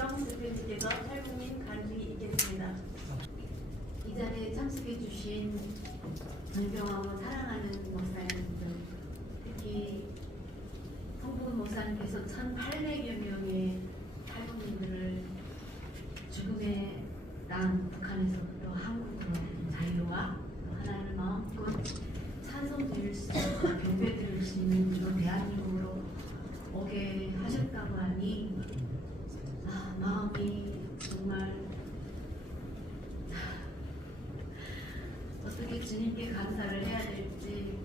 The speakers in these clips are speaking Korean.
박정 스페인께서 탈북민 간증이 있겠습니다. 이 자리에 참석해 주신 존경하고 사랑하는 목사님들, 특히 성북 목사님께서 1,800여 명의 탈북민들을 죽음의 땅 북한에서부터 한국으로 자유와 또 하나님을 마음껏 찬송 드릴 수 있고 경배 드릴 수 있는 저 대한민국으로 오게 하셨다고 하니 마음이 정말 어떻게 주님께 감사를 해야 될지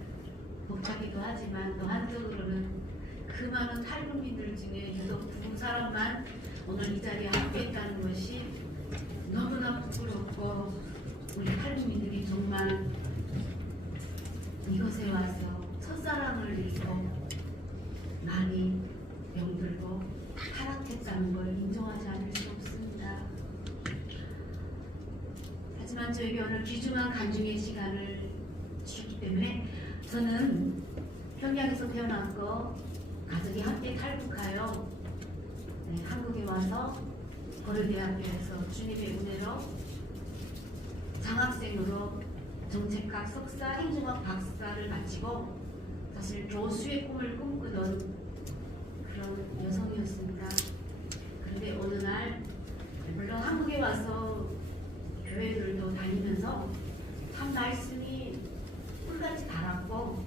복잡하기도 하지만 또 한쪽으로는 그 많은 탈북민들 중에 유독 두 사람만 오늘 이 자리에 함께했다는 것이 너무나 부끄럽고 우리 탈북민들이 정말 이곳에 와서 첫사랑을 잃고 많이 병들고 타락했다는 걸 인정하지 않을 수 없습니다. 하지만 저에게 오늘 귀중한 간증의 시간을 주셨기 때문에 저는 평양에서 태어났고 가족이 함께 탈북하여 한국에 와서 고려대학교에서 주님의 은혜로 장학생으로 정책학 석사 행정학 박사를 마치고 사실 교수의 꿈을 꿈꾸던 그런 여성이었습니다. 그런데 어느 날 물론 한국에 와서 교회들도 다니면서 참 말씀이 꿀같이 달았고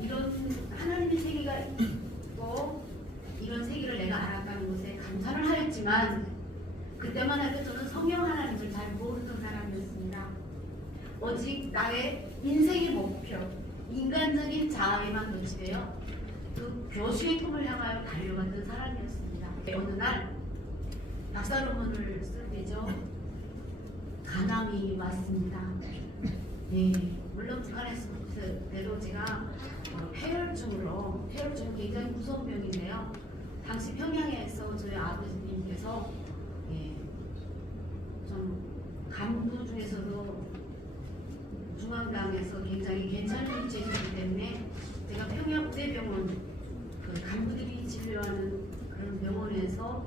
이런 하나님의 세계가 있고 이런 세계를 내가 알았다는 것에 감사를 하였지만 그때만 해도 저는 성령 하나님을 잘 모르는 사람이었습니다. 오직 나의 인생의 목표, 인간적인 자아에만 노출되어 그 교수의 꿈을 향하여 달려갔던 사람이었습니다. 어느 날 박사 논문을 쓸 때죠. 간암이 왔습니다. 물론 북한에서도 제가 폐혈증으로, 폐혈증은 굉장히 무서운 병인데요. 당시 평양에서 저희 아버지님께서 좀 간부 중에서도 중앙당에서 굉장히 괜찮은 위치이기 때문에 제가 평양 우대병원 그 간부들이 진료하는 그런 병원에서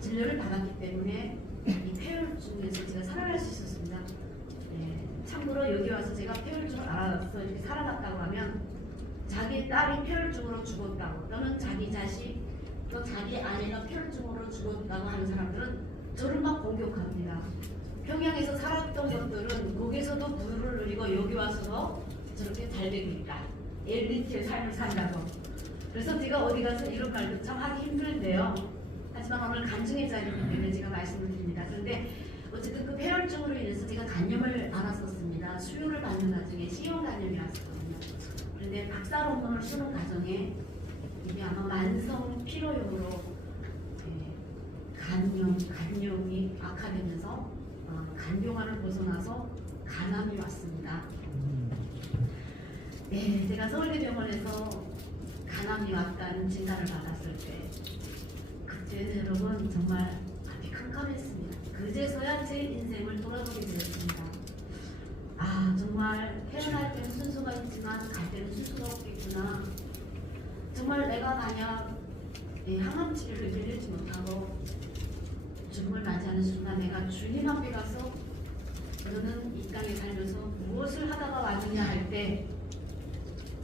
진료를 받았기 때문에 이 폐혈증에서 제가 살아날 수 있었습니다. 참고로 여기 와서 제가 폐혈증을 알아서 이렇게 살아났다고 하면 자기 딸이 폐혈증으로 죽었다고 또는 자기 자식 또 자기 아내가 폐혈증으로 죽었다고 하는 사람들은 저를 막 공격합니다. 평양에서 살았던 것들은 거기서도 부를 누리고 여기 와서도 저렇게 잘 되고 있다. 엘리트의 삶을 산다고. 그래서 제가 어디 가서 이런 말도 참 하기 힘든데요. 하지만 오늘 간증의 자리이기 때문에 제가 말씀을 드립니다. 그런데 어쨌든 그 폐혈증으로 인해서 제가 간염을 알았었습니다. 수혈을 받는 과정에 C형 간염이 왔었거든요. 그런데 박사 논문을 쓰는 과정에 이게 아마 만성 피로염으로 간염이 악화되면서 간병환을 벗어나서 간암이 왔습니다. 제가 서울대병원에서 간암이 왔다는 진단을 받았을 때 그때는 여러분 정말 앞이 캄캄했습니다. 그제서야 제 인생을 돌아보게 되었습니다. 정말 태어날 때는 순서가 있지만 갈 때는 순서가 없겠구나. 정말 내가 만약 항암 치료를 들리지 못하고 죽음을 맞이하는 순간 내가 주님 앞에 가서 너는 이 땅에 살면서 무엇을 하다가 왔느냐 할 때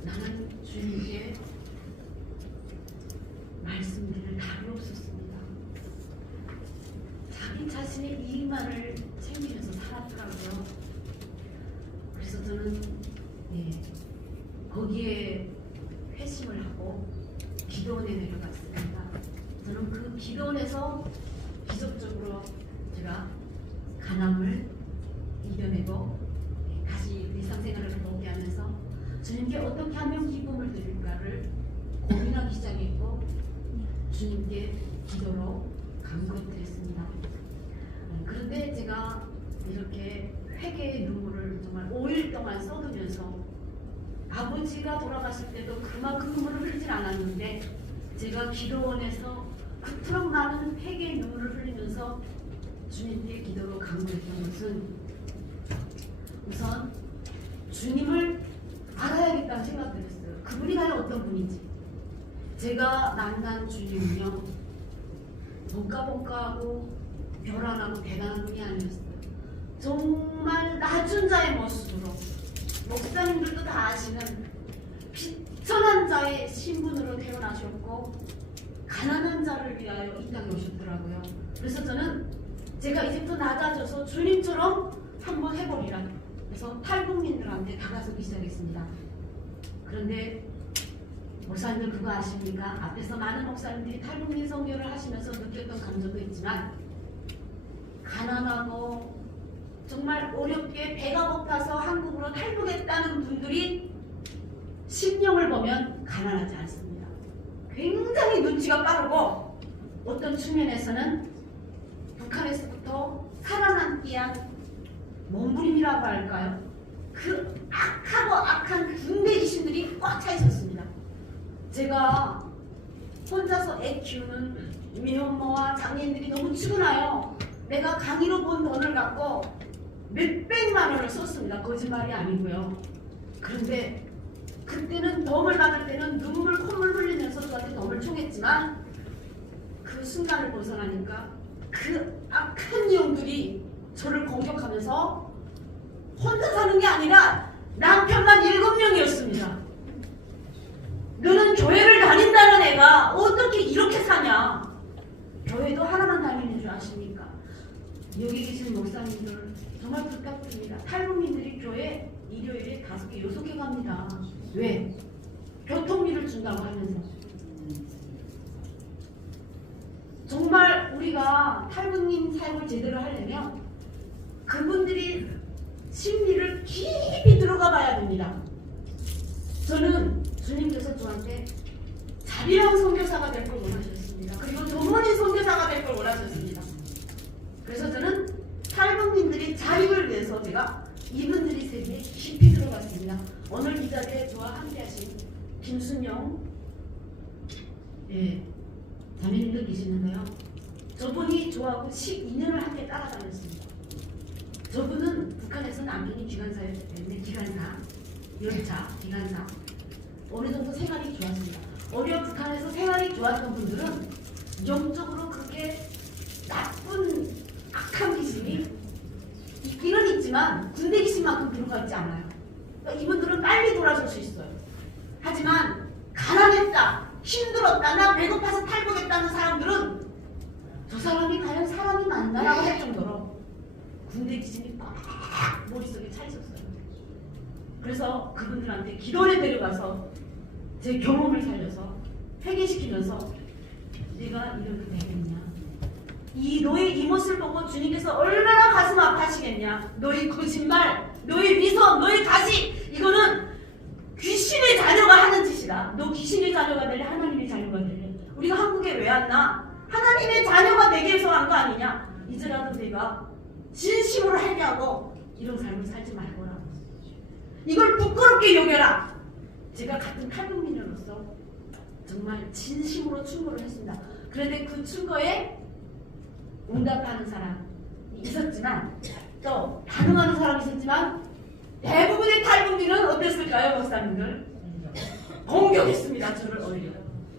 나는 주님께 말씀드릴 답이 없었습니다. 자기 자신의 이익만을 챙기면서 살았더라고요. 그래서 저는 거기에 회심을 하고 기도원에 내려갔습니다. 저는 그 기도원에서 기적적으로 제가 간암을 이겨내고 다시 일상생활을 회복하게 하면서 주님께 어떻게 하면 기쁨을 드릴까를 고민하기 시작했고 주님께 기도로 간구했습니다. 그런데 제가 이렇게 회개의 눈물을 정말 5일 동안 쏟으면서 아버지가 돌아가실 때도 그만큼 눈물을 흘리진 않았는데 제가 기도원에서 그토록 많은 회개의 눈물을 흘리면서 주님께 기도로 간구했던 것은 우선 주님을 알아야겠다는 생각을 했어요. 그분이 과연 어떤 분인지. 제가 만난 주님은요 bon가하고 벼랑하고 대단한 분이 아니었어요. 정말 낮은 자의 모습으로 목사님들도 다 아시는 비천한 자의 신분으로 태어나셨고 가난한 자를 위하여 이 땅에 오셨더라고요. 그래서 저는 제가 이제부터 낮아져서 주님처럼 한번 해보리라. 그래서 탈북민들한테 다가서기 시작했습니다. 그런데 목사님들 그거 아십니까? 앞에서 많은 목사님들이 탈북민 선교를 하시면서 느꼈던 감정도 있지만 가난하고 정말 어렵게 배가 고파서 한국으로 탈북했다는 분들이 심령을 보면 가난하지 않습니다. 굉장히 눈치가 빠르고 어떤 측면에서는 북한에서부터 살아남기 위한 몸부림이라고 할까요? 그 악하고 악한 군대 귀신들이 꽉 차 있었습니다. 제가 혼자서 애 키우는 미혼모와 장애인들이 너무 죽어나요. 내가 강의로 번 돈을 갖고 몇백만 원을 썼습니다. 거짓말이 아니고요. 그런데 그때는 덤을 받을 때는 눈물 콧물 흘리면서 저한테 덤을 총했지만 그 순간을 벗어나니까 그 악한 영들이 저를 공격하면서 혼자 사는 게 아니라 남편만 7명이었습니다. 너는 교회를 다닌다는 애가 어떻게 이렇게 사냐? 교회도 하나만 다니는 줄 아십니까? 여기 계신 목사님들 정말 부탁드립니다. 탈북민들이 교회 일요일에 5개, 6개 갑니다. 왜? 교통비를 준다고 하면서. 정말 우리가 탈북민 삶을 제대로 하려면 그분들이 심리를 깊이 들어가 봐야 됩니다. 저는 주님께서 저한테 자비랑 선교사가 될 걸 원하셨습니다. 그리고 전문인 선교사가 될 걸 원하셨습니다. 그래서 저는 탈북민들이 자유를 위해서 제가 이분들이 세계에 깊이 들어갔습니다. 오늘 이 자리에 저와 함께 하신 김순영 자매님도 계시는데요. 저분이 저하고 12년을 함께 따라다녔습니다. 저분은 북한에서 남편이 기관사였기 때문에 기관사, 열차, 기관사 어느 정도 생활이 좋았습니다. 오히려 북한에서 생활이 좋았던 분들은 영적으로 그렇게 나쁜 악한 귀신이 있기는 있지만 군대 귀신만큼 들어가 있지 않아요. 그러니까 이분들은 빨리 돌아설 수 있어요. 하지만 가난했다, 힘들었다, 나 배고파서 탈북했다는 사람들은 저 사람이 과연 사람이 맞나라고 할 정도로 군대 귀신이 꽉 머릿속에 차 있었어요. 그래서 그분들한테 기도를 데려가서 제 경험을 살려서 회개시키면서 내가 이렇게 되겠냐, 너의 이 모습을 보고 주님께서 얼마나 가슴 아파하시겠냐, 너의 거짓말, 너의 미소, 너의 가식, 이거는 귀신의 자녀가 하는 짓이다. 너 귀신의 자녀가 될래, 하나님의 자녀가 될래? 우리가 한국에 왜 왔나? 하나님의 자녀가 되기 위해서 한 거 아니냐? 이제라도 내가 진심으로 회개하고 이런 삶을 살지 말거라. 이걸 부끄럽게 여겨라. 제가 같은 탈북민으로서 정말 진심으로 충고를 했습니다. 그런데 그 충고에 응답하는 사람이 있었지만 또 반응하는 사람이 있었지만 대부분의 탈북민은 어땠을까요, 목사님들? 공격했습니다. 저를 오히려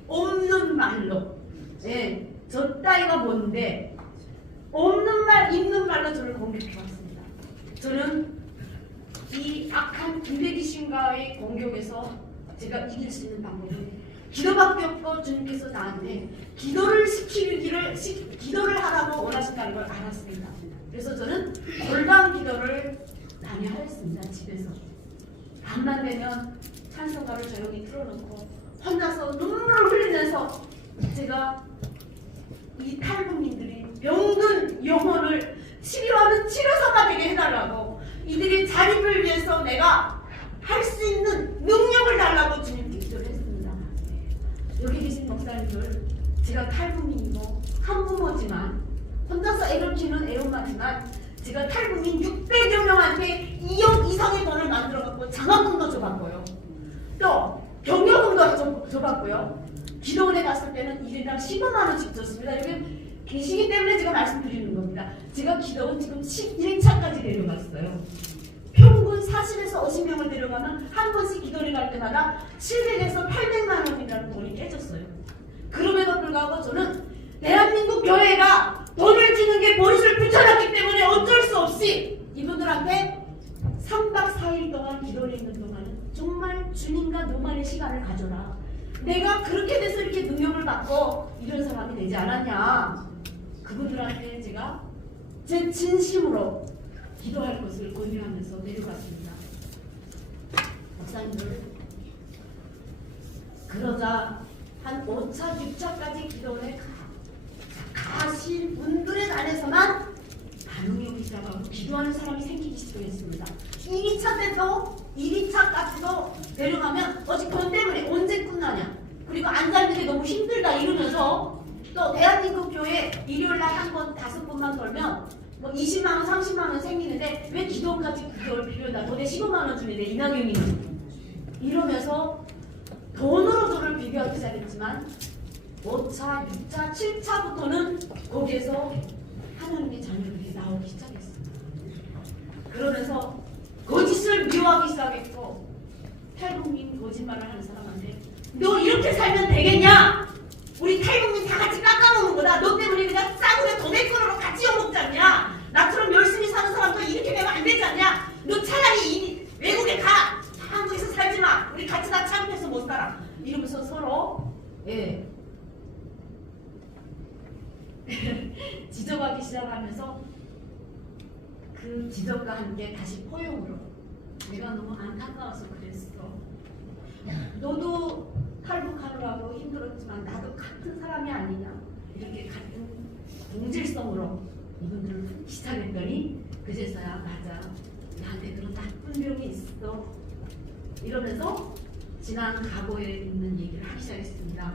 없는 말로, 저 따위가 뭔데 없는 말, 있는 말로 저를 공격해왔습니다. 저는 이 악한 군대 귀신과의 공격에서 제가 이길 수 있는 방법은 기도밖에 없고 주님께서 나한테 기도를 기도를 하라고 원하신다는 걸 알았습니다. 그래서 저는 골방 기도를 많이 하였습니다. 집에서 밤만 되면 찬송가를 조용히 틀어놓고 혼자서 눈물을 흘리면서 제가 이 탈북민들이 병든 영혼을 치료하는 치료사가 되게 해달라고, 이들의 자립을 위해서 내가 할 수 있는 능력을 달라고 주님께 기도를 했습니다. 여기 계신 목사님들, 제가 탈북민이고 한부모지만 혼자서 애를 키우는 애엄마지만 제가 탈북민 600여 명한테 2억 이상의 돈을 만들어갖고 장학금도 줘봤고요. 또 경력금도 줘봤고요. 기도원에 갔을 때는 1인당 15만 원씩 줬습니다. 여기 계시기 때문에 제가 말씀드리는 겁니다. 제가 기도원 지금 11차까지 데려갔어요. 평균 40에서 50명을 데려가면 한 번씩 기도를 갈 때마다 700에서 800만 원이라는 돈이 깨졌어요. 그럼에도 불구하고 저는 대한민국 교회 시간을 가져라. 내가 그렇게 돼서 이렇게 능력을 받고 이런 사람이 되지 않았냐. 그분들한테 제가 제 진심으로 기도할 것을 권유하면서 내려갔습니다. 목사님들, 그러자 한 5차, 6차까지 기도를 가실 분들에 관해서만 반응이 오기 시작하고 기도하는 사람이 생기기 시작했습니다. 1, 2차 때도 1, 2차까지도 내려가면 어찌 그것 때문에 언제 끝나냐, 그리고 앉아있는 게 너무 힘들다 이러면서 또 대한민국 교회 일요일날 한 번 5번만 돌면 뭐 20만원 30만원 생기는데 왜 기도까지 9개월 필요하다, 너네 15만원 주는데 이낙연이 이러면서 돈으로 저를 비교하기 시작했지만 5차, 6차, 7차부터는 거기에서 하나님의 자녀들이 나오기 시작했습니다. 그러면서 거짓을 미워하기 시작했고, 탈북민 거짓말을 하는 사람한테 너 이렇게 살면 되겠냐? 우리 탈북민 다 같이 깎아먹는 거다. 너 때문에 그냥 싸구려 도매권으로 같이 욕먹지 않냐? 나처럼 열심히 사는 사람도 이렇게 되면 안 되지 않냐? 너 차라리 외국에 가! 한국에서 살지 마! 우리 같이 다 창피해서 못 살아! 이러면서 서로 지적하기 시작하면서 그 지적과 함께 다시 포용으로, 내가 너무 안타까워서 그랬어. 너도 탈북하느라고 힘들었지만 나도 같은 사람이 아니냐, 이렇게 같은 동질성으로 이분들을 시작했더니 그제서야 맞아, 나한테 그런 나쁜 병이 있어 이러면서 지난 과거에 있는 얘기를 하기 시작했습니다.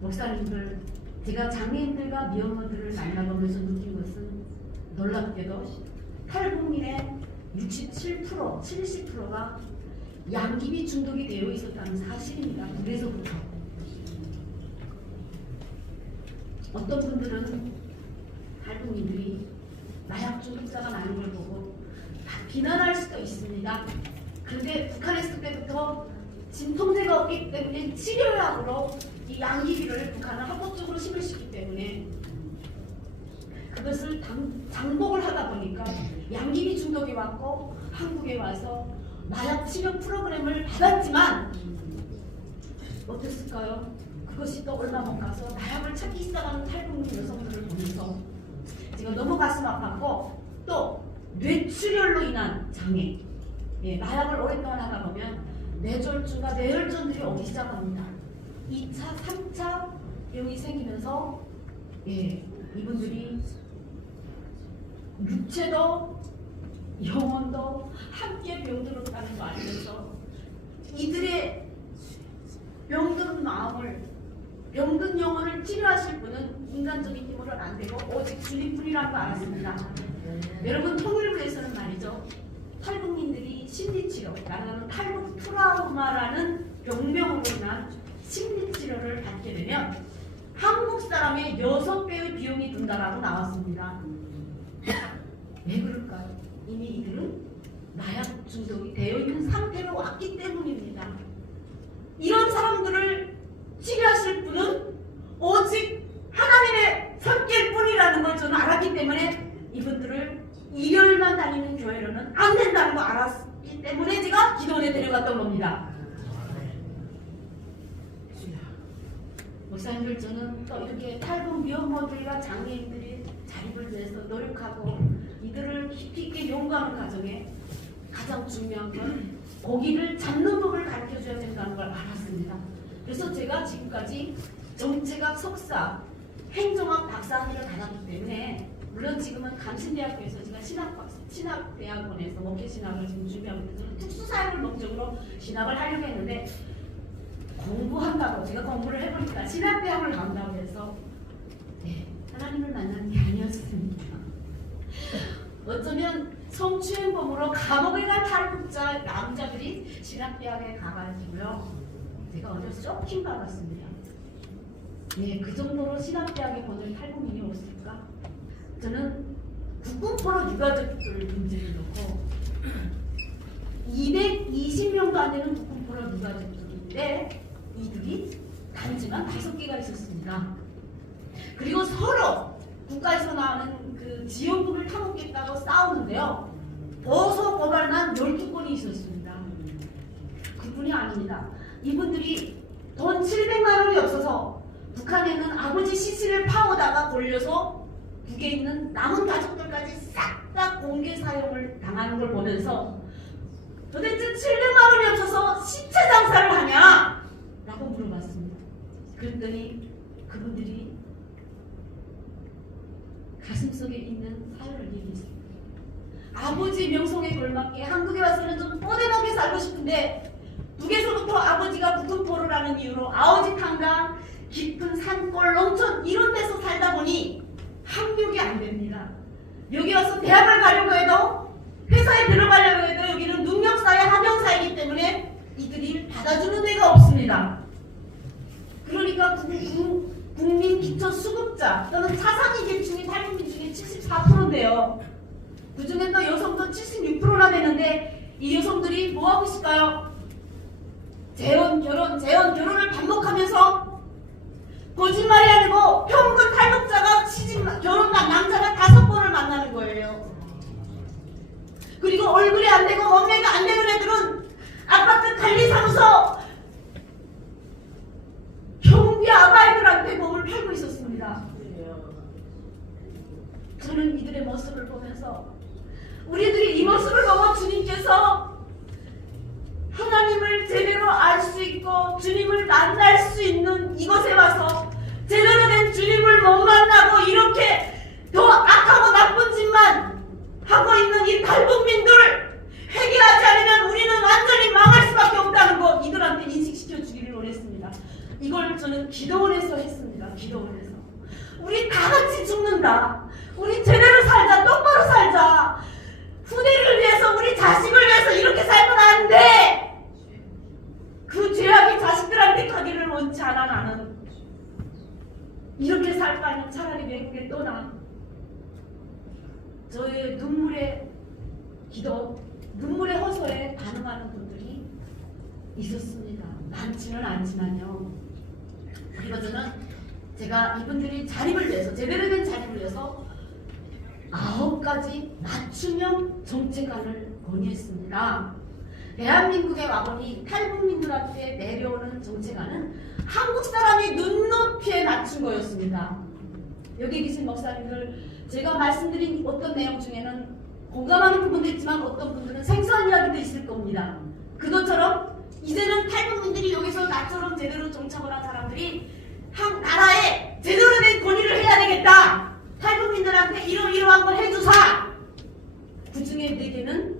목사님들, 제가 장애인들과 미혼모들을 만나보면서 느낀 것은 놀랍게도 탈북민의 67%, 70%가 양귀비 중독이 되어 있었다는 사실입니다. 그래서부터 어떤 분들은 탈북민들이 마약 중독자가 많은 걸 보고 비난할 수도 있습니다. 그런데 북한에 있을 때부터 진통제가 없기 때문에 치료약으로 이 양귀비를 북한은 합법적으로 심을시기 때문에 그것을 장복을 하다 보니까 양귀비 중독이 왔고 한국에 와서 마약 치료 프로그램을 받았지만 어땠을까요? 그것이 또 얼마 못 가서 마약을 찾기 시작하는 탈북민 여성들을 보면서 제가 너무 가슴 아팠고, 또 뇌출혈로 인한 장애, 마약을 오랫동안 하다 보면 뇌졸중과 뇌혈전들이 오기 시작합니다. 2차, 3차 병이 생기면서 이분들이 육체도 영혼도 함께 병들었다는 거 알면서 이들의 병든 마음을, 병든 영혼을 치료하실 분은 인간적인 힘으로는 안 되고 오직 주님뿐이라는 거 알았습니다. 여러분, 통일부에서는 말이죠, 탈북민들이 심리치료, 나는 탈북 트라우마라는 병명으로 인한 심리치료를 받게 되면 한국 사람의 6배의 비용이 든다라고 나왔습니다. 왜 그럴까요? 이미 이들은 마약 중독이 되어 있는 상태로 왔기 때문입니다. 이런 사람들을 치료하실 분은 오직 하나님의 손길 뿐이라는 걸 저는 알았기 때문에 이분들을 일요일만 다니는 교회로는 안 된다는 거 알았기 때문에 제가 기도원에 데려갔던 겁니다. 목사님들, 저는 또 이렇게 탈북 미혼모들과 장애인들이 자립을 위해서 노력하고 이들을 깊이 있게 용감한 가정에 가장 중요한 건 고기를 잡는 법을 가르쳐줘야 된다는 걸 알았습니다. 그래서 제가 지금까지 정책학 석사, 행정학 박사학위를 받았기 때문에, 물론 지금은 강신대학교에서 제가 신학대학원에서 목회신학을 지금 준비하고 있는데 특수사역을 목적으로 신학을 하려고 했는데 공부한다고, 제가 공부를 해보니까 신학대학을 나온다고 해서 하나님을 만난 게 아니었습니다. 어쩌면 성추행범으로 감옥에 간 탈북자 남자들이 신학대학에 가가지고요, 제가 어제 쇼킹받았습니다. 그 정도로 신학대학에 보낼 탈북민이 없을까? 저는 국군포로 유가족들 문제를 놓고 220명도 안 되는 국군포로 유가족들인데 이들이 단지만 5개가 있었습니다. 그리고 서로 국가에서 나오는 그 지원금을 타먹겠다고 싸우는데요, 보소 고발만 12건이 있었습니다. 그뿐이 아닙니다. 이분들이 돈 700만 원이 없어서 북한에는 아버지 시신을 파오다가 돌려서 북에 있는 남은 가족들까지 싹 다 공개 사용을 당하는 걸 보면서 도대체 700만 원이 없어서 시체 장사를 하냐? 라고 물어봤습니다. 그랬더니 그분들이 가슴속에 있는 사연을 얘기했습니다. 아버지 명성에 걸맞게 한국에 와서는 좀 뽀대하게 살고 싶은데 북에서부터 아버지가 북은포로라는 이유로 아오지탄강 깊은 산골 농촌 이런 데서 살다 보니 합격이 안 됩니다. 여기 와서 대학을 가려고 해도 회사에 들어가려고 해도 여기는 능력사회 한영사이기 때문에 이들이 받아주는 데가 없습니다. 그러니까 국민 기초 수급자 또는 차상위 계층이 탈북민 중에 74%인데요. 그 중에 또 여성도 76%나 되는데 이 여성들이 뭐 하고 있을까요? 재혼 결혼을 반복하면서 거짓말이 아니고 평균 탈북자가 결혼한 남자가 5번을 만나는 거예요. 그리고 얼굴이 안 되고 몸매가 안 되는 애들은 아파트 관리사무소 경비 아바이들한테 몸을 팔고 있었습니다. 저는 이들의 모습을 보면서 우리들이 이 모습을 보고 주님께서 하나님을 제대로 알 수 있고 주님을 만날 수 있는 이곳에 와서 제대로 된 주님을 못 만나고 이렇게 더 악하고 나쁜 짓만 하고 있는 이 탈북민들 회개하지 않으면 우리는 완전히 망할 수밖에 없다는 거 이들한테 인식시켜 주기를 원했습니다. 이걸 저는 기도원에서 했습니다. 기도원에서 우리 다 같이 죽는다. 우리 제대로 살자. 똑바로 살자. 후대를 위해서 우리 자식을 위해서 이렇게 살면 안 돼. 그 죄악이 자식들한테 가기를 원치 않아. 나는 이렇게 살 바에는 차라리 외국에 떠나. 저의 눈물의 기도, 눈물의 호소에 반응하는 분들이 있었습니다. 많지는 않지만요. 그리고 저는 제가 이분들이 자립을 위해서, 제대로 된 자립을 위해서 9가지 맞춤형 정책안을 건의했습니다. 대한민국에 와보니 탈북민들한테 내려오는 정책안은 한국 사람이 눈높이에 맞춘 거였습니다. 여기 계신 목사님들, 제가 말씀드린 어떤 내용 중에는 공감하는 부분도 있지만 어떤 분들은 생소한 이야기도 있을 겁니다. 그것처럼 이제는 탈북민들이 여기서 나처럼 제대로 정착을 한 사람들이 한 나라에 제대로 된 권위를 해야 되겠다. 탈북민들한테 이러이러한 걸 해주사. 그 중에 4개는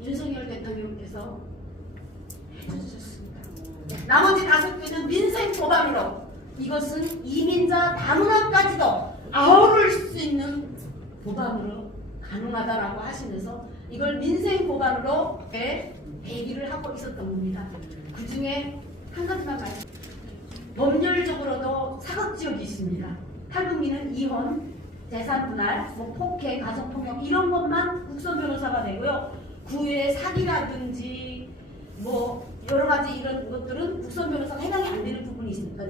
윤석열 대통령께서 해주셨습니다. 나머지 5개는 민생 법안으로 이것은 이민자 다문화까지도 아우를 수 있는 법안으로 가능하다라고 하시면서 이걸 민생 법안으로 대기를 하고 있었던 겁니다. 그 중에 한 가지만 말씀. 법률적으로도 사각지역이 있습니다. 탈북민은 이혼, 재산분할, 폭행, 가정폭력 이런 것만 국선 변호사가 되고요. 그 외에 사기라든지 여러 가지 이런 것들은 국선 변호사가 해당이 안 되는 부분이 있습니다.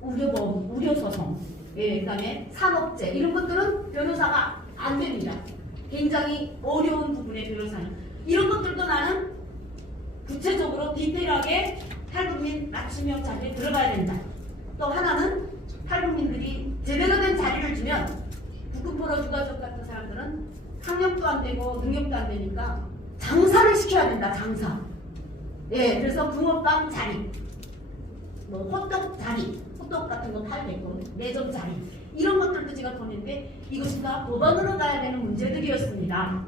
우려보험, 우려소송, 그다음에 산업재 이런 것들은 변호사가 안 됩니다. 굉장히 어려운 부분의 변호사는 이런 것들도 나는 구체적으로 디테일하게 탈북민 맞춤형 자리에 들어가야 된다. 또 하나는 탈북민들이 제대로 된 자리를 주면 북한포로 유가족 같은 사람들은 학력도 안 되고 능력도 안 되니까 장사를 시켜야 된다. 장사. 그래서 붕어빵 자리, 호떡 자리, 호떡 같은 거 팔고 매점 자리 이런 것들도 제가 보는데 이것이 다 법안으로 가야 되는 문제들이었습니다.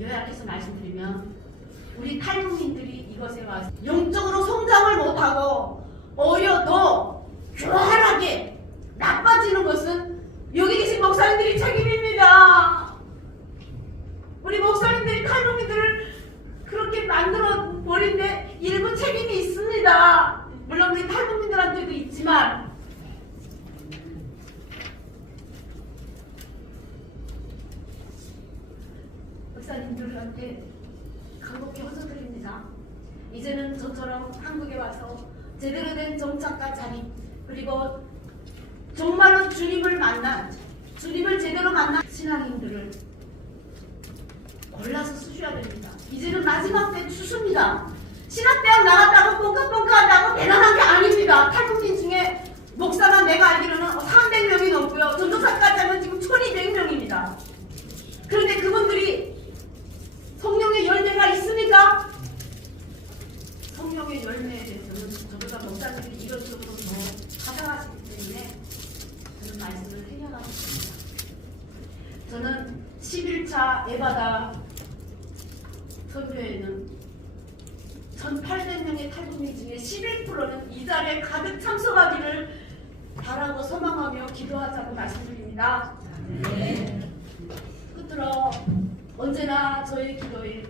요약해서 말씀드리면 우리 탈북민들이 이것에 와서 영적으로 성장을 못하고 오히려 더 교활하게 나빠지는 것은 여기 계신 목사님들이 책임입니다. 우리 목사님들이 탈북민들을 그렇게 만들어 버린데 일부 책임이 있습니다. 물론 우리 탈북민들한테도 있지만 목사님들한테 간곡히 호소드립니다. 이제는 저처럼 한국에 와서 제대로 된 정착과 자립 그리고 정말로 주님을 만난 주님을 제대로 만난 신앙인들을 골라서 쓰셔야 됩니다. 이제는 마지막 때 추수입니다. 신학대학 나갔다고 뽕까뽕까 한다고 대단한 게 아닙니다. 탈북민 중에 목사만 내가 알기로는 300명이 넘고요. 전도사까지 하면 지금 1200명입니다. 그런데 그분들이 성령의 열매가 있습니까? 성령의 열매에 대해서는 저보다 목사님이 이런식으로 더 하다하시기 때문에 저는 말씀을 해결하고 있습니다. 저는 11차 에바다 설교회에는 1800명의 탈북민 중에 11%는 이 자리에 가득 참석하기를 바라고 소망하며 기도하자고 말씀드립니다. 네. 끝으로 언제나 저의 기도에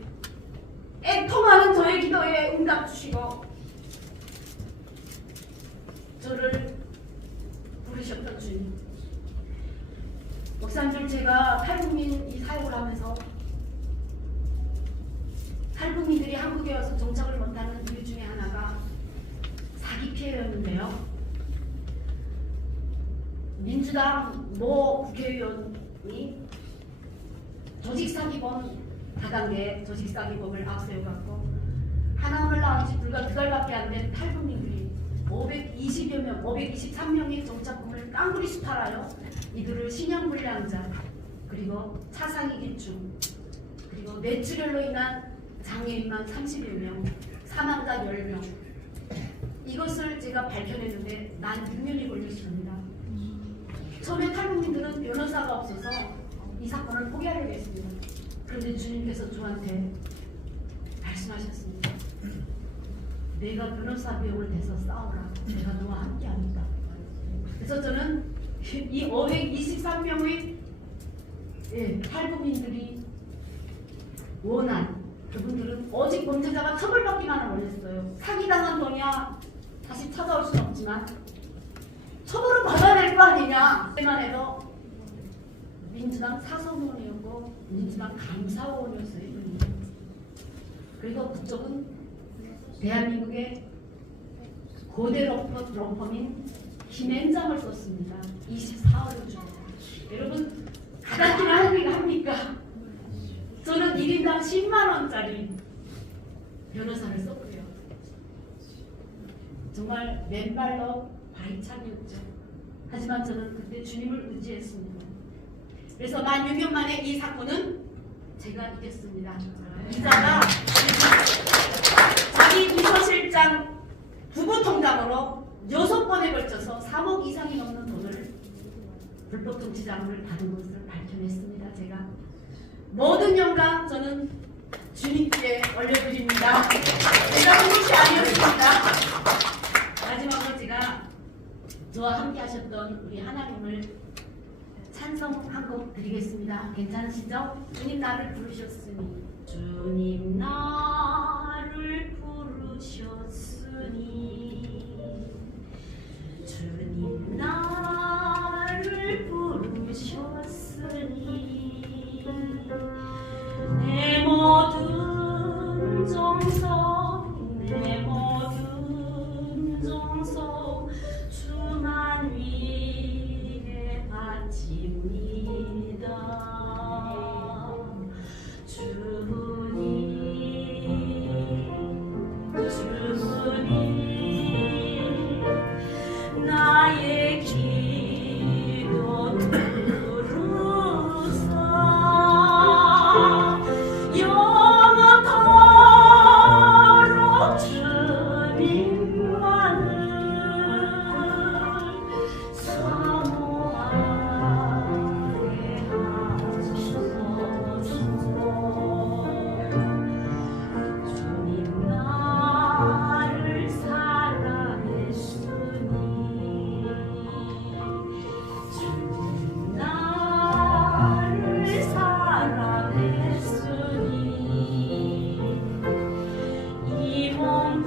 애통하는 저의 기도에 응답 주시고 저를 부르셨던 주님, 목사님들, 제가 탈북민 이 사역을 하면서 탈북민들이 한국에 와서 정착을 못하는 이유 중에 하나가 사기 피해였는데요. 민주당 모 국회의원이 조직사기범 다단계 조직사기범을 앞세워갖고 하나원을 나온 지 불과 2달밖에 안 된 탈북민들이 520여 명, 523명의 정착금을 깡그리씩 팔아요. 이들을 신형불량자, 그리고 차상위기증, 그리고 뇌출혈로 인한 장애인만 30여 명, 사망자 10명. 이것을 제가 밝혀냈는데 난 6년이 걸렸습니다. 처음에 탈북민들은 변호사가 없어서 이 사건을 포기하려고 했습니다. 그런데 주님께서 저한테 말씀하셨습니다. 내가 변호사 비용을 대서 싸우라. 내가 너와 함께하겠다. 그래서 저는 이 523명의 탈북민들이 원한, 그분들은 오직 범죄자가 처벌받기만을 원했어요. 사기당한 돈이야 다시 찾아올 수는 없지만 처벌을 받아야 될 거 아니냐. 그때만 해도 민주당 사서의원이었고 민주당 감사원이었어요. 이분이. 그리고 그쪽은 대한민국의 고대 럼퍼민 김앤장을 썼습니다. 24억을 주고. 여러분 가다키나 하기가 합니까? 저는 1인당 10만원짜리 변호사를 썼고요. 정말 맨발로 바이찬이었죠. 하지만 저는 그때 주님을 의지했습니다. 그래서 만 6년 만에 이 사건은 제가 이겼습니다. 기자가 자기 비서실장 부부 통장으로 6번에 걸쳐서 3억 이상이 넘는 돈을 불법 정치자금을 받은 것을 밝혀냈습니다. 제가 모든 영광 저는 주님께 올려드립니다. 제가 한 것이 아니었습니다. 마지막으로 제가 저와 함께 하셨던 우리 하나님을 찬송 한 곡 드리겠습니다. 괜찮으시죠? 주님 나를 부르셨으니, 주님 나를 부르셨으니, 주님 나를 부르셨으니, 내 모든 정성, 내 모든 정성 주만 위에 바칩니다. 주님 나의 기도 들으사 영원토록 주님만을 사모하게 하소서. 주님 나를 사랑했으니, 주님 나를 사랑했으니, 이 몸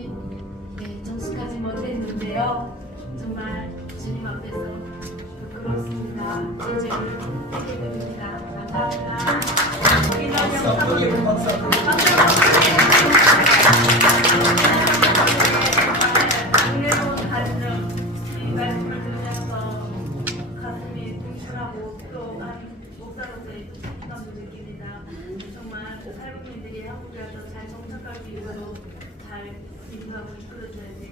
아직 정식까지 못했는데요. 정말 주님 앞에서 부끄럽습니다. 인정을 하게 됩니다. 감사합니다. 이런 영상을 은혜로운 가정 이 말씀을 들으면서 가슴이 뭉클하고 또 목사로서의 책임감도 느낍니다. 정말 탈북민들이 한국에 와서 잘 정착하기 위해서 잘 인도하고 이끌어줘야 됩니다.